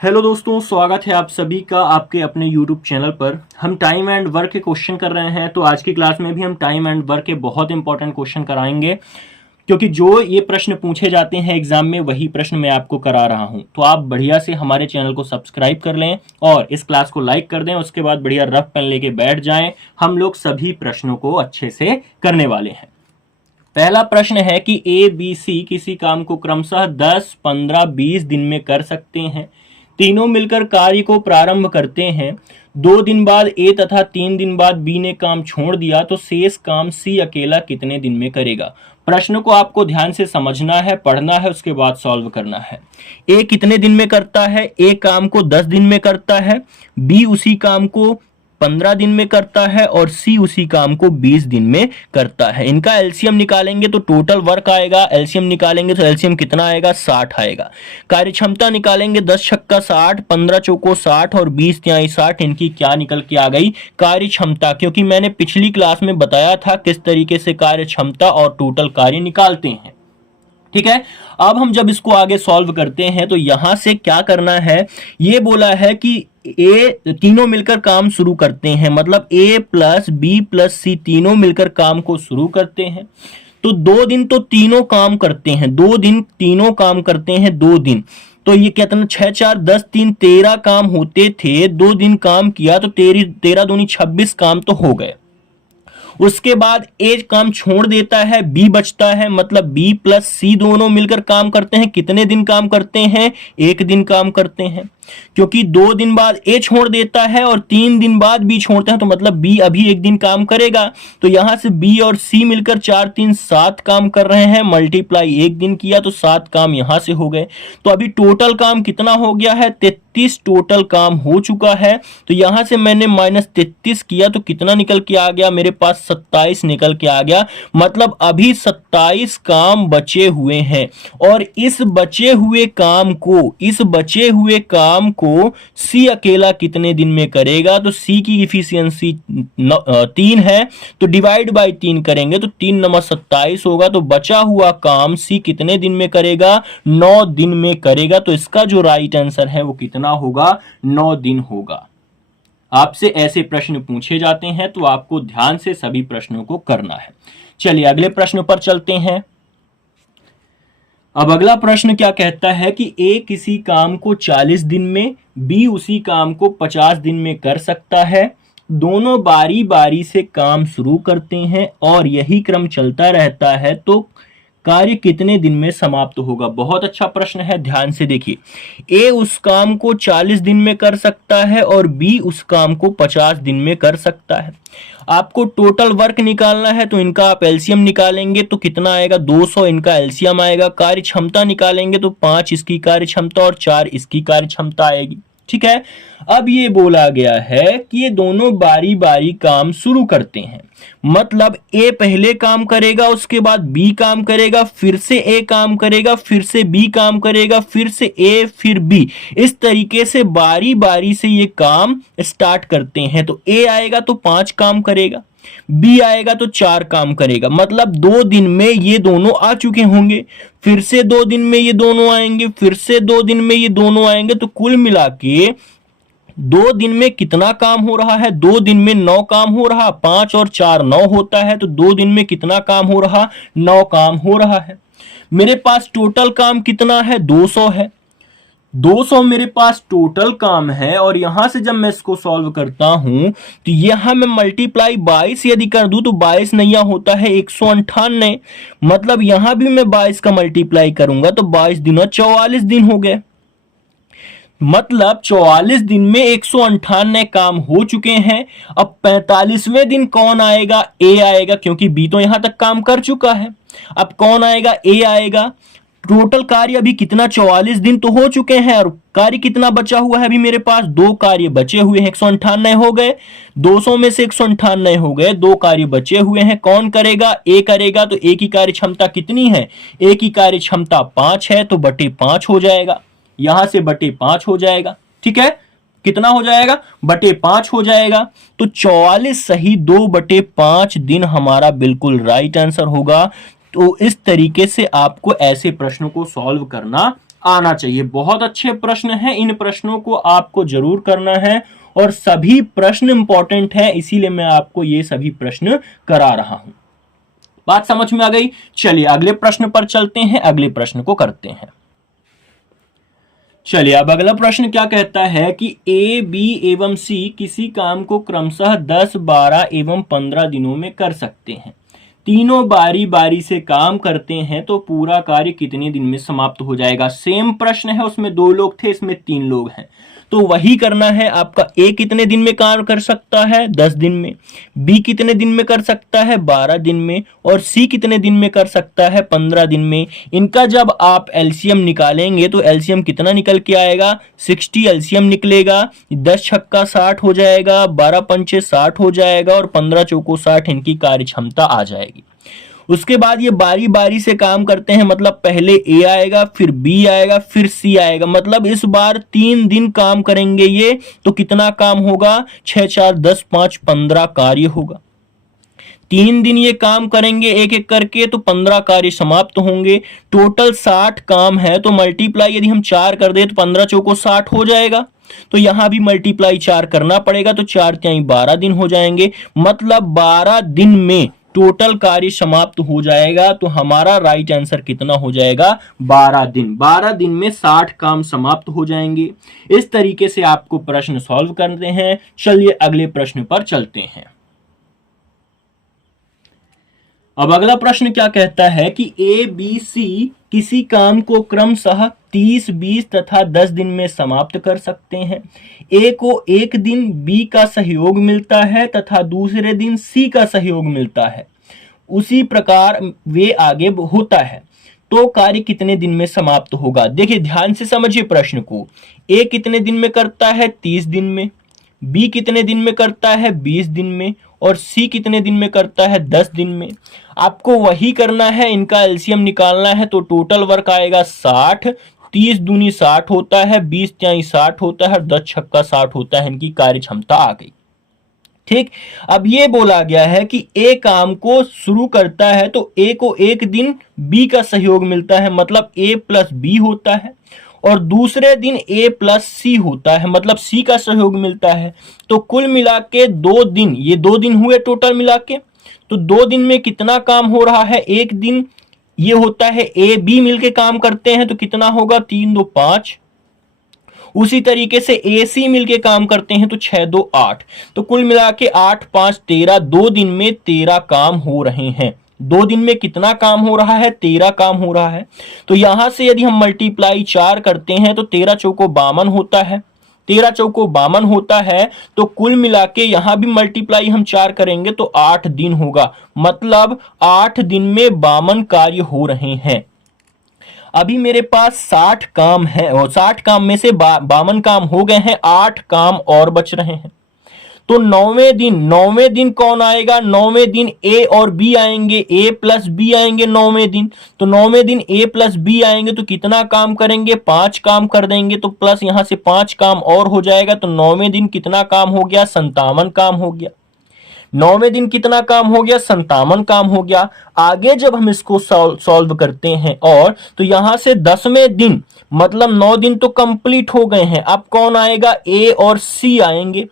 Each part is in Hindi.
हेलो दोस्तों, स्वागत है आप सभी का आपके अपने यूट्यूब चैनल पर। हम टाइम एंड वर्क के क्वेश्चन कर रहे हैं। तो आज की क्लास में भी हम टाइम एंड वर्क के बहुत इंपॉर्टेंट क्वेश्चन कराएंगे, क्योंकि जो ये प्रश्न पूछे जाते हैं एग्जाम में वही प्रश्न मैं आपको करा रहा हूं। तो आप बढ़िया से हमारे चैनल को सब्सक्राइब कर लें और इस क्लास को लाइक कर दें। उसके बाद बढ़िया रफ पेन लेके बैठ जाएं। हम लोग सभी प्रश्नों को अच्छे से करने वाले हैं। पहला प्रश्न है कि ए बी सी किसी काम को क्रमशः 10, 15, 20 दिन में कर सकते हैं। तीनों मिलकर कार्य को प्रारंभ करते हैं। 2 दिन बाद ए तथा 3 दिन बाद बी ने काम छोड़ दिया, तो शेष काम सी अकेला कितने दिन में करेगा। प्रश्न को आपको ध्यान से समझना है, पढ़ना है, उसके बाद सॉल्व करना है। ए कितने दिन में करता है? ए काम को 10 दिन में करता है, बी उसी काम को 15 दिन में करता है और सी उसी काम को 20 दिन में करता है। इनका एलसीएम निकालेंगे तो टोटल वर्क आएगा। एलसीएम निकालेंगे तो एलसीएम कितना आएगा? 60 आएगा। कार्य क्षमता निकालेंगे 10 छक्का 60, 15 चौको 60 और 20 तिहाई 60। इनकी क्या निकल के आ गई? कार्य क्षमता। क्योंकि मैंने पिछली क्लास में बताया था किस तरीके से कार्य क्षमता और टोटल कार्य निकालते हैं। ठीक है, अब हम जब इसको आगे सॉल्व करते हैं तो यहां से क्या करना है, ये बोला है कि ए तीनों मिलकर काम शुरू करते हैं, मतलब ए प्लस बी प्लस सी तीनों मिलकर काम को शुरू करते हैं। तो 2 दिन तो तीनों काम करते हैं, 2 दिन तीनों काम करते हैं, 2 दिन। तो ये कितना? 6 4 10 3 13 काम होते थे। 2 दिन काम किया तो 13 दूनी 26 काम तो हो गए। उसके बाद ए काम छोड़ देता है, बी बचता है, मतलब बी प्लस सी दोनों मिलकर काम करते हैं। कितने दिन काम करते हैं? 1 दिन काम करते हैं। क्योंकि 2 दिन बाद ए छोड़ देता है और 3 दिन बाद बी छोड़ते हैं, तो मतलब बी अभी 1 दिन काम करेगा। तो यहां से बी और सी मिलकर 4 3 7 काम कर रहे हैं। मल्टीप्लाई 1 दिन किया तो 7 काम यहां से हो गए। तो अभी टोटल काम कितना हो गया है? 33 टोटल काम हो चुका है। तो यहां से मैंने -33 किया तो कितना निकल के आ गया? मेरे पास 27 निकल के आ गया। मतलब अभी 27 काम बचे हुए हैं और इस बचे हुए काम को सी अकेला कितने दिन में करेगा। तो सी की इफिशियंसी 3 है, तो डिवाइड बाय 3 करेंगे तो 3 9 27 होगा। तो बचा हुआ काम सी कितने दिन में करेगा? 9 दिन में करेगा। तो इसका जो राइट आंसर है वो कितना होगा? 9 दिन होगा। आपसे ऐसे प्रश्न पूछे जाते हैं तो आपको ध्यान से सभी प्रश्नों को करना है। चलिए अगले प्रश्न पर चलते हैं। अब अगला प्रश्न क्या कहता है कि ए किसी काम को 40 दिन में, बी उसी काम को 50 दिन में कर सकता है। दोनों बारी बारी से काम शुरू करते हैं और यही क्रम चलता रहता है, तो कार्य कितने दिन में समाप्त होगा। बहुत अच्छा प्रश्न है, ध्यान से देखिए। ए उस काम को 40 दिन में कर सकता है और बी उस काम को 50 दिन में कर सकता है। आपको टोटल वर्क निकालना है, तो इनका आप एलसीएम निकालेंगे तो कितना आएगा? 200 इनका एलसीएम आएगा। कार्य क्षमता निकालेंगे तो 5 इसकी कार्य क्षमता और 4 इसकी कार्य क्षमता आएगी। ठीक है, अब ये बोला गया है कि ये दोनों बारी बारी काम शुरू करते हैं, मतलब ए पहले काम करेगा, उसके बाद बी काम करेगा, फिर से ए काम करेगा, फिर से बी काम करेगा, फिर से ए, फिर बी। इस तरीके से बारी बारी से ये काम स्टार्ट करते हैं। तो ए आएगा तो 5 काम करेगा, बी आएगा तो 4 काम करेगा, मतलब 2 दिन में ये दोनों आ चुके होंगे। फिर से 2 दिन में ये दोनों आएंगे, फिर से 2 दिन में ये दोनों आएंगे। तो कुल मिला के 2 दिन में कितना काम हो रहा है? 2 दिन में 9 काम हो रहा। 5 और 4 9 होता है, तो 2 दिन में कितना काम हो रहा? 9 काम हो रहा है। मेरे पास टोटल काम कितना है? 200 है। 200 मेरे पास टोटल काम है और यहां से जब मैं इसको सॉल्व करता हूं तो यहां मैं मल्टीप्लाई 22 यदि कर दूं तो 22 नैया होता है 198, मतलब यहां भी मैं 22 का मल्टीप्लाई करूंगा तो 22 दिनों 44 दिन हो गए। मतलब 44 दिन में 198 काम हो चुके हैं। अब 45वें दिन कौन आएगा? ए आएगा, क्योंकि बी तो यहां तक काम कर चुका है। अब कौन आएगा? ए आएगा। टोटल कार्य अभी कितना? 44 दिन तो हो चुके हैं और कार्य कितना बचा हुआ है? अभी मेरे पास 2 कार्य बचे हुए हैं। 198 हो गए, 200 में से 198 हो गए, 2 कार्य बचे हुए हैं। कौन करेगा? ए करेगा। तो ए की कार्य क्षमता कितनी है? ए की कार्य क्षमता 5 है, तो बटे 5 हो जाएगा। यहां से बटे 5 हो जाएगा। ठीक है, कितना हो जाएगा? बटे 5 हो जाएगा। तो 44 सही 2/5 दिन हमारा बिल्कुल राइट आंसर होगा। तो इस तरीके से आपको ऐसे प्रश्नों को सॉल्व करना आना चाहिए। बहुत अच्छे प्रश्न हैं, इन प्रश्नों को आपको जरूर करना है और सभी प्रश्न इंपॉर्टेंट है, इसीलिए मैं आपको ये सभी प्रश्न करा रहा हूं। बात समझ में आ गई? चलिए अगले प्रश्न पर चलते हैं, अगले प्रश्न को करते हैं। चलिए अब अगला प्रश्न क्या कहता है कि ए, बी एवं सी किसी काम को क्रमशः 10, 12 एवं 15 दिनों में कर सकते हैं। तीनों बारी बारी से काम करते हैं तो पूरा कार्य कितने दिन में समाप्त हो जाएगा। सेम प्रश्न है, उसमें 2 लोग थे, इसमें 3 लोग हैं, तो वही करना है आपका। ए कितने दिन में काम कर सकता है? 10 दिन में। बी कितने दिन में कर सकता है? 12 दिन में। और सी कितने दिन में कर सकता है? 15 दिन में। इनका जब आप एलसीएम निकालेंगे तो एलसीएम कितना निकल के आएगा? 60 एलसीएम निकलेगा। 10 छक्का 60 हो जाएगा, 12 पंचे 60 हो जाएगा और 15 चौको 60 इनकी कार्य क्षमता आ जाएगी। उसके बाद ये बारी बारी से काम करते हैं, मतलब पहले ए आएगा, फिर बी आएगा, फिर सी आएगा, मतलब इस बार 3 दिन काम करेंगे ये, तो कितना काम होगा? 6, 4, 10, 5, 15 कार्य होगा। 3 दिन ये काम करेंगे एक एक करके तो 15 कार्य समाप्त होंगे। टोटल 60 काम है, तो मल्टीप्लाई यदि हम 4 कर दे तो 15 चौको 60 हो जाएगा। तो यहां भी मल्टीप्लाई 4 करना पड़ेगा, तो 4 तिहाई 12 दिन हो जाएंगे, मतलब 12 दिन में टोटल कार्य समाप्त हो जाएगा। तो हमारा राइट आंसर कितना हो जाएगा? 12 दिन। 12 दिन में 60 काम समाप्त हो जाएंगे। इस तरीके से आपको प्रश्न सॉल्व करते हैं। चलिए अगले प्रश्न पर चलते हैं। अब अगला प्रश्न क्या कहता है कि ए, बी, सी किसी काम को क्रमशः 30, 20 तथा 10 दिन में समाप्त कर सकते हैं। ए को एक दिन बी का सहयोग मिलता है तथा दूसरे दिन सी का सहयोग मिलता है, उसी प्रकार वे आगे होता है, तो कार्य कितने दिन में समाप्त होगा। देखिए ध्यान से समझिए प्रश्न को। ए कितने दिन में करता है? 30 दिन में। बी कितने दिन में करता है? 20 दिन में। और सी कितने दिन में करता है? 10 दिन में। आपको वही करना है, इनका एलसीएम निकालना है, तो टोटल वर्क आएगा 60। 30 दूनी 60 होता है, 20 तिहाई 60 होता है, 10 छक्का 60 होता है। इनकी कार्य क्षमता आ गई। ठीक, अब ये बोला गया है कि ए काम को शुरू करता है तो ए को एक दिन बी का सहयोग मिलता है, मतलब ए प्लस बी होता है, और दूसरे दिन ए प्लस सी होता है, मतलब सी का सहयोग मिलता है। तो कुल मिला के 2 दिन, ये 2 दिन हुए टोटल मिला के। तो 2 दिन में कितना काम हो रहा है? एक दिन ये होता है ए बी मिलके काम करते हैं, तो कितना होगा? 3, 2, 5। उसी तरीके से ए सी मिलके काम करते हैं, तो 6, 2, 8। तो कुल मिला के 8, 5, 13। 2 दिन में 13 काम हो रहे हैं। 2 दिन में कितना काम हो रहा है? 13 काम हो रहा है। तो यहां से यदि हम मल्टीप्लाई 4 करते हैं तो 13 चौको 52 होता है। 13 चौको 52 होता है, तो कुल मिला के यहां भी मल्टीप्लाई हम 4 करेंगे तो 8 दिन होगा, मतलब 8 दिन में 52 कार्य हो रहे हैं। अभी मेरे पास 60 काम है और 60 काम में से 52 काम हो गए हैं, 8 काम और बच रहे हैं। तो 9वें दिन कौन आएगा? 9वें दिन ए और बी आएंगे, ए प्लस बी आएंगे 9वें दिन। तो 9वें दिन ए प्लस बी आएंगे तो कितना काम करेंगे? 5 काम कर देंगे, तो प्लस यहां से 5 काम और हो जाएगा। तो 9वें दिन कितना काम हो गया? 57 काम हो गया। 9वें दिन कितना काम हो गया? 57 काम हो गया। आगे जब हम इसको सॉल्व करते हैं और तो यहां से 10वें दिन, मतलब 9 दिन तो कंप्लीट हो गए हैं। अब कौन आएगा? ए और सी आएंगे।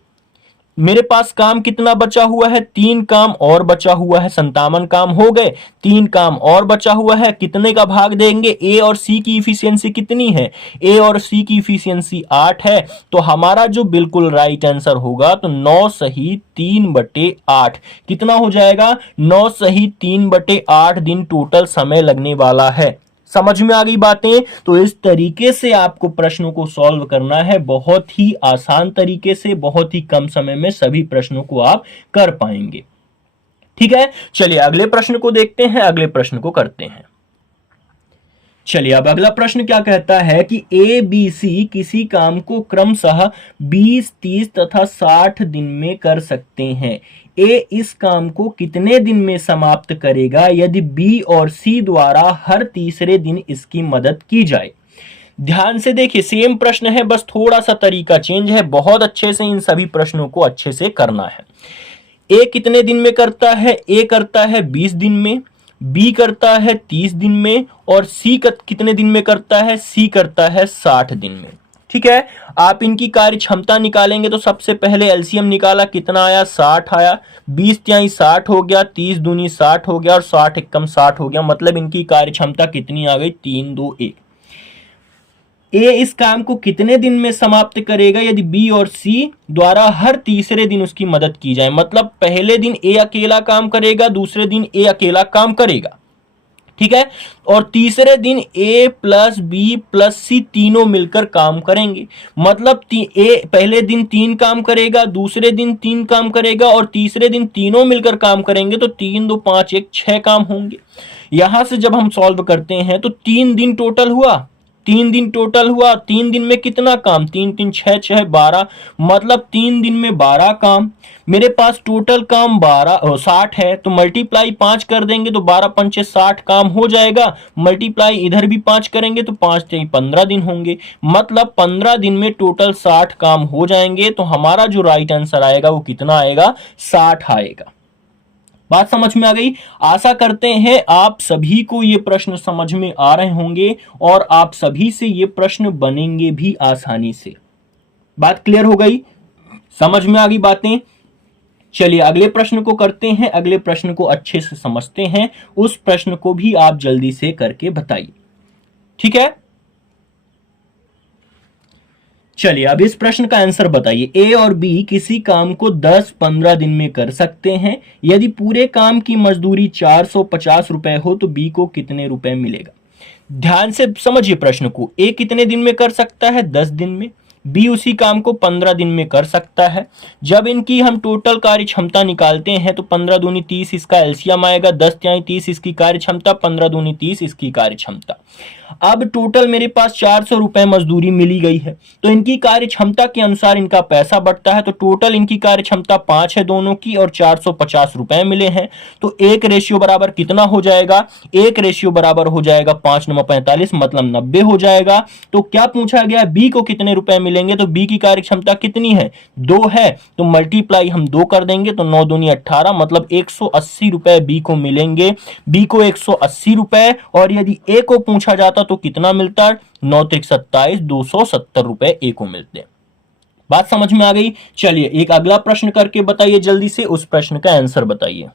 मेरे पास काम कितना बचा हुआ है? 3 काम और बचा हुआ है। 57 काम हो गए, 3 काम और बचा हुआ है। कितने का भाग देंगे? ए और सी की इफिशियंसी कितनी है? ए और सी की इफिशियंसी 8 है। तो हमारा जो बिल्कुल राइट आंसर होगा तो 9 सही 3/8 कितना हो जाएगा? 9 सही 3/8 दिन टोटल समय लगने वाला है। समझ में आ गई बातें? तो इस तरीके से आपको प्रश्नों को सॉल्व करना है, बहुत ही आसान तरीके से, बहुत ही कम समय में सभी प्रश्नों को आप कर पाएंगे। ठीक है, चलिए अगले प्रश्न को देखते हैं, अगले प्रश्न को करते हैं। चलिए अब अगला प्रश्न क्या कहता है कि ए बी सी किसी काम को क्रमशः 20, 30 तथा 60 दिन में कर सकते हैं। ए इस काम को कितने दिन में समाप्त करेगा यदि बी और सी द्वारा हर तीसरे दिन इसकी मदद की जाए। ध्यान से देखिए, सेम प्रश्न है, बस थोड़ा सा तरीका चेंज है। बहुत अच्छे से इन सभी प्रश्नों को अच्छे से करना है। ए कितने दिन में करता है? ए करता है 20 दिन में, बी करता है 30 दिन में, और सी कितने दिन में करता है, सी करता है 60 दिन में। ठीक है, आप इनकी कार्य क्षमता निकालेंगे तो सबसे पहले एलसीएम निकाला, कितना आया, 60 आया। 20 तिहाई 60 हो गया, 30 दूनी 60 हो गया, और 60 एकम 60 हो गया। मतलब इनकी कार्य क्षमता कितनी आ गई, 3 2 1। ए इस काम को कितने दिन में समाप्त करेगा, यदि बी और सी द्वारा हर तीसरे दिन उसकी मदद की जाए। मतलब पहले दिन ए अकेला काम करेगा, दूसरे दिन ए अकेला काम करेगा, ठीक है, और तीसरे दिन ए प्लस बी प्लस सी तीनों मिलकर काम करेंगे। मतलब ए पहले दिन 3 काम करेगा, दूसरे दिन 3 काम करेगा, और तीसरे दिन तीनों मिलकर काम करेंगे, तो 3 2 5 1 6 काम होंगे। यहां से जब हम सॉल्व करते हैं तो 3 दिन टोटल हुआ, 3 दिन टोटल हुआ। 3 दिन में कितना काम, 3 3 6 6 12, मतलब 3 दिन में 12 काम। मेरे पास टोटल काम 60 है, तो मल्टीप्लाई 5 कर देंगे तो 12 पंचे 60 काम हो जाएगा। मल्टीप्लाई इधर भी 5 करेंगे तो 5 से 15 दिन होंगे। मतलब 15 दिन में टोटल 60 काम हो जाएंगे। तो हमारा जो राइट आंसर आएगा वो कितना आएगा, 60 आएगा। बात समझ में आ गई। आशा करते हैं आप सभी को ये प्रश्न समझ में आ रहे होंगे, और आप सभी से ये प्रश्न बनेंगे भी आसानी से। बात क्लियर हो गई, समझ में आ गई बातें। चलिए अगले प्रश्न को करते हैं, अगले प्रश्न को अच्छे से समझते हैं, उस प्रश्न को भी आप जल्दी से करके बताइए, ठीक है। चलिए अब इस प्रश्न का आंसर बताइए। ए और बी किसी काम को 10-15 दिन में कर सकते हैं। यदि पूरे काम की मजदूरी 450 रुपए हो तो बी को कितने रुपए मिलेगा। ध्यान से समझिए प्रश्न को। ए कितने दिन में कर सकता है, 10 दिन में। बी उसी काम को 15 दिन में कर सकता है। जब इनकी हम टोटल कार्य क्षमता निकालते हैं तो 15 दूनी 30 इसका एलसीएम आएगा, 10 तिहाई 30 इसकी कार्य क्षमता, 15 दूनी 30 इसकी कार्य क्षमता। अब टोटल मेरे पास 400 रुपए मजदूरी मिली गई है, तो इनकी कार्य क्षमता के अनुसार इनका पैसा बढ़ता है। तो टोटल इनकी कार्य क्षमता 5 है दोनों की, और 450 रुपए मिले हैं। तो 1 रेशियो बराबर कितना हो जाएगा, 1 रेशियो बराबर हो जाएगा 5 9 45, मतलब 90 हो जाएगा। तो क्या पूछा गया, बी को कितने रुपए मिलेंगे। तो बी की कार्य क्षमता कितनी है, 2 है, तो मल्टीप्लाई हम 2 कर देंगे तो 9 दूनी 18, मतलब 180 रुपए बी को मिलेंगे। बी को 180 रुपए, और यदि ए को पूछा जाता तो कितना मिलता, 9 3 27, 270 रुपए ए को मिलते। बात समझ में आ गई। चलिए एक अगला प्रश्न करके बताइए जल्दी से, उस प्रश्न का आंसर बताइए।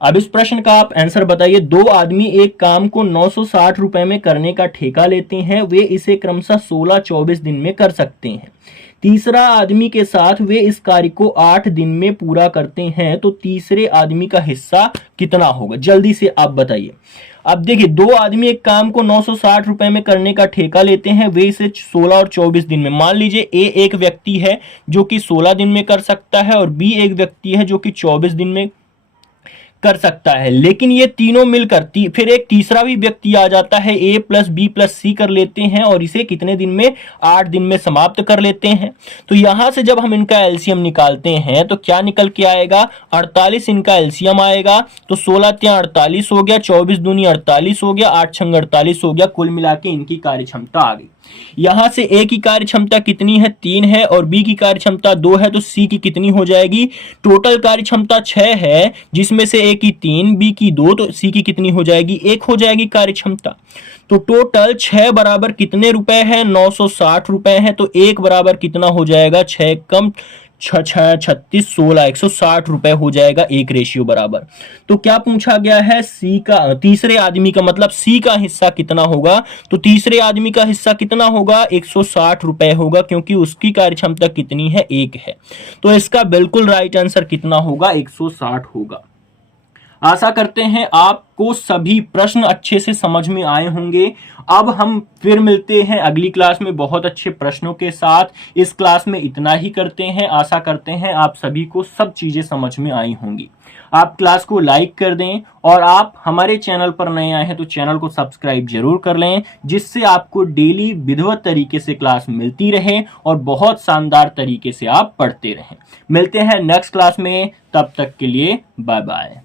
अब इस प्रश्न का आप आंसर बताइए। 2 आदमी एक काम को 960 रुपए में करने का ठेका लेते हैं। वे इसे क्रमशः 16-24 दिन में कर सकते हैं। तीसरा आदमी के साथ वे इस कार्य को 8 दिन में पूरा करते हैं, तो तीसरे आदमी का हिस्सा कितना होगा। जल्दी से आप बताइए। अब देखिए 2 आदमी एक काम को 960 रुपए में करने का ठेका लेते हैं। वे इसे 16 और 24 दिन में, मान लीजिए ए एक व्यक्ति है जो कि 16 दिन में कर सकता है, और बी एक व्यक्ति है जो कि 24 दिन में कर सकता है। लेकिन ये तीनों मिलकर फिर एक तीसरा भी व्यक्ति आ जाता है, ए प्लस बी प्लस सी कर लेते हैं, और इसे कितने दिन में, 8 दिन में समाप्त कर लेते हैं। तो यहां से जब हम इनका एलसीएम निकालते हैं तो क्या निकल के आएगा, 48 इनका एलसीएम आएगा। तो 16 तिया 48 हो गया, 24 दूनी 48 हो गया, 8 छंग 48 हो गया। कुल मिला के इनकी कार्य क्षमता आ गई। यहां से ए की कार्य क्षमता कितनी है, 3 है, और बी की कार्य क्षमता 2 है, तो सी की कितनी हो जाएगी। टोटल कार्य क्षमता 6 है, जिसमें से ए की 3, बी की 2, तो सी की कितनी हो जाएगी, 1 हो जाएगी कार्य क्षमता। तो टोटल 6 बराबर कितने रुपए है, 960 रुपए है। तो 1 बराबर कितना हो जाएगा, 6 कम 6 6 36 16, 160 रुपए हो जाएगा 1 रेशियो बराबर। तो क्या पूछा गया है, सी का तीसरे आदमी का, मतलब सी का हिस्सा कितना होगा। तो तीसरे आदमी का हिस्सा कितना होगा, 160 रुपए होगा, क्योंकि उसकी कार्य क्षमता कितनी है, 1 है। तो इसका बिल्कुल राइट आंसर कितना होगा, 160 होगा। आशा करते हैं आपको सभी प्रश्न अच्छे से समझ में आए होंगे। अब हम फिर मिलते हैं अगली क्लास में बहुत अच्छे प्रश्नों के साथ। इस क्लास में इतना ही करते हैं। आशा करते हैं आप सभी को सब चीजें समझ में आई होंगी। आप क्लास को लाइक कर दें, और आप हमारे चैनल पर नए आए हैं तो चैनल को सब्सक्राइब जरूर कर लें, जिससे आपको डेली विधिवत तरीके से क्लास मिलती रहे और बहुत शानदार तरीके से आप पढ़ते रहें। मिलते हैं नेक्स्ट क्लास में, तब तक के लिए बाय बाय।